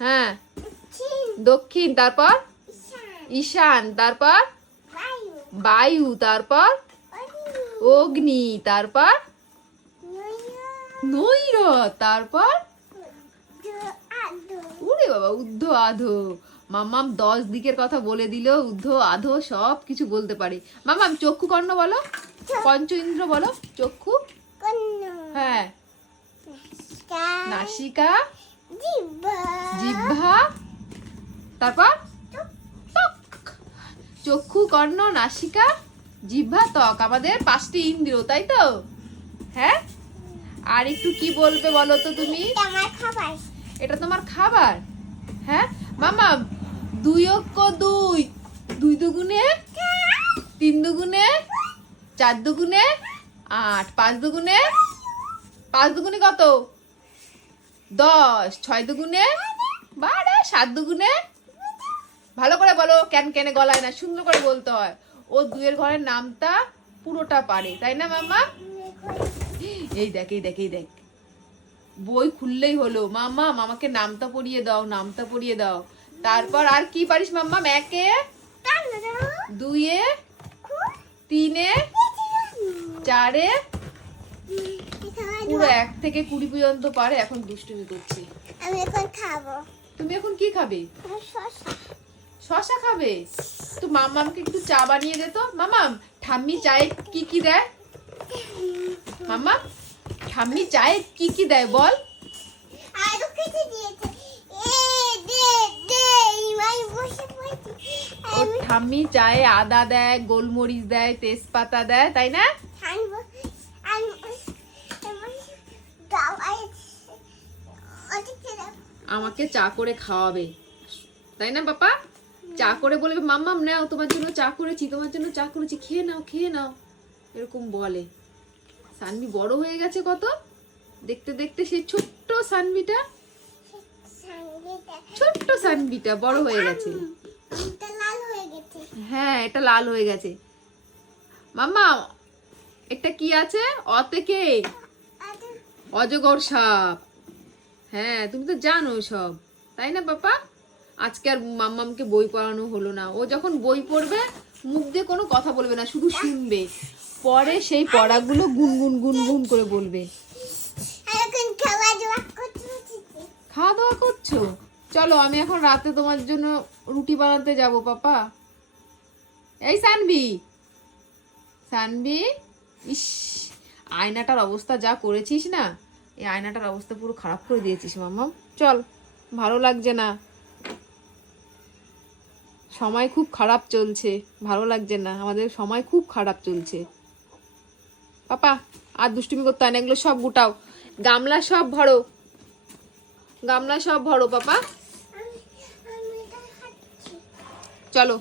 হ্যাঁ দক্ষিণ, তারপর ঈশান, তারপর বায়ু, তারপর অগ্নি, তারপর নৈরত, তারপর ওরে বাবা ঊর্ধ্ব আধো। মাম্মাম 10 দিকের কথা বলে দিল, ঊর্ধ্ব আধো সব কিছু বলতে পারে। মাম্মাম চক্ষু কর্ণ বলো, পঞ্চ ইন্দ্র বলো। চক্ষু, হ্যাঁ, নাসিকা, জিহ্বা, তারপর ত্বক। চক্ষু, কর্ণ, নাসিকা, জিহ্বা, ত্বক আমাদের 5টি ইন্দ্রিয়, তাই তো? হ্যাঁ, আর একটু কি বলবে বলো তো তুমি? এটা তোমার খাবার। হ্যাঁ মামা, 2 অক্ষ 2, 2 দুগুণে 3 দুগুণে 4 দুগুণে 8, 5 দুগুণে 5 দুগুণে কত? 10, 6 দুগুণে 12, 7 দুগুণে। ভালো করে বলো, কেন কেন গলায় না, সুন্দর করে বলতে হয়। ও 2 এর ঘরের নামটা পুরোটা পারে, তাই না মামা? এই দেখ, এই দেখ, এই দেখ, বই খুললেই হলো। মামা মামাকে নামটা পড়িয়ে দাও, নামটা পড়িয়ে দাও। তারপর আর কি পারিস মাম্মা? 1 এ 2 এ 3 এ 4 এ পুরো 1 থেকে 20 পর্যন্ত পারে। এখন দুষ্টুমি করছি। আমি এখন খাবো। তুমি এখন কি খাবে? শশা খাবে? তো মাম্মামকে একটু চা বানিয়ে দে তো। মাম্মাম, ঠাম্মি চায়ে কি কি দেয়? মাম্মা, ঠাম্মি চায়ে কি কি দেয় বল? আরো কিছু দিয়েছে। ও ঠাম্মি চায়ে আদা দেয়, গোলমরিচ দেয়, তেজপাতা দেয়, তাই না? আমাকে চা করে খাওয়াবে, তাই না পাপা? চা করে বলবে মাম্মাম নাও, তোমার জন্য চা করেছি, তোমার জন্য চা করেছি, খেয়ে নাও, খেয়ে নাও, এরকম বলে। সানভি বড় হয়ে গেছে কত, দেখতে দেখতে সেই ছোট্ট সানভিটা, ছোট্ট সানভিটা বড় হয়ে গেছে। হ্যাঁ, এটা লাল হয়ে গেছে। মাম্মা, এটা কি আছে? অ থেকে অজগর সাপ। হ্যাঁ, তুমি তো জানো সব, তাই না পাপা? আজকে আর মাম্মামকে বই পড়ানো হলো না। ও যখন বই পড়বে মুখ দিয়ে কোনো কথা বলবে না, শুধু শুনবে, পরে সেই পড়াগুলো গুনগুন গুনগুন করে বলবে। খাওয়া দাওয়া করছো? চলো, আমি এখন রাতে তোমার জন্য রুটি বানাতে যাব পাপা। এই সানভি, সানভি, ইস, আয়নাটার অবস্থা যা করেছিস না, এই আয়নাটার অবস্থা পুরো খারাপ করে দিয়েছিস মাম্মা। চল, ভালো লাগছে না, সময় খুব খারাপ চলছে, ভালো লাগছে না, আমাদের সময় খুব খারাপ চলছে। পাপা, আর দুষ্টুমি করতে হয় না, এগুলো সব গুটাও, গামলা সব ভরো, গামলা সব ভরো পাপা। চলো।